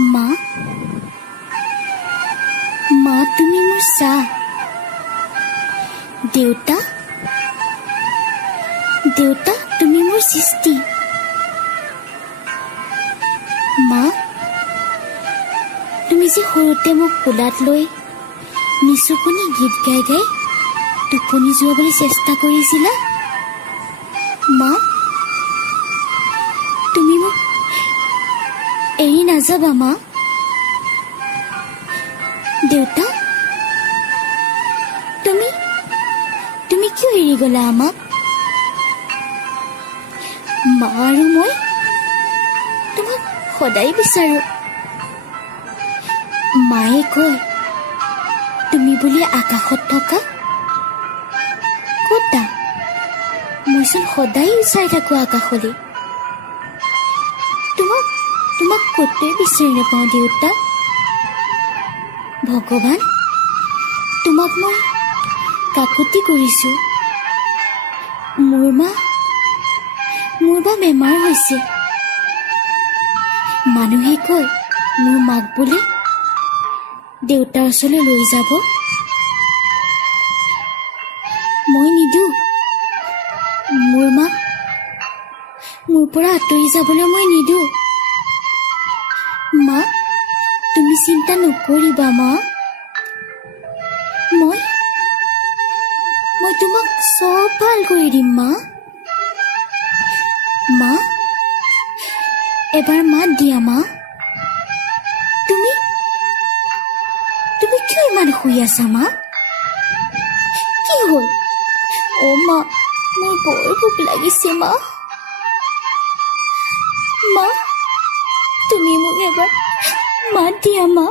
মা, মা তুমি মোৰ চাহ। দেউতা, দেউতা তুমি মোৰ সৃষ্টি। মা, তুমি যে সৰুতে মোক কোলাত লৈ নিচুকনি গীত গাই গাই টোপনি যোৱাবলৈ চেষ্টা কৰিছিলা। মা, তুমি মোক এৰি নাযাবা মা। দেউতা, তুমি কিয় এৰি গলা আমাক? মা আৰু মই তোমাক সদায় বিচাৰো। মায়ে কয় তুমি বুলি আকাশত থকা কটা। মইচোন সদায় চাই থাকো আকাশলৈ। তোমাক কতোৱে বিচাৰি নাপাওঁ দেউতা। ভগৱান, তোমাক মই কাকুতি কৰিছো। মোৰ বা বেমাৰ হৈছে। মানুহে কয় মোৰ মাক বোলে দেউতাৰ ওচৰলৈ লৈ যাব। মই নিদো। মোৰ মাক মোৰ পৰা আঁতৰি যাবলৈ মই নিদো। মা, তুমি চিন্তা নকৰিবা মা। মই তোমাক চব ভাল কৰি দিম মা। মা, এবাৰ মাত দিয়া মা। তুমি কিয় ইমান শুই আছা মা? কি হ'ল? অ' মা, মোৰ বৰ ভোক লাগিছে মা। মা, তুমি মোক এবাৰ মাত দিয়া মা।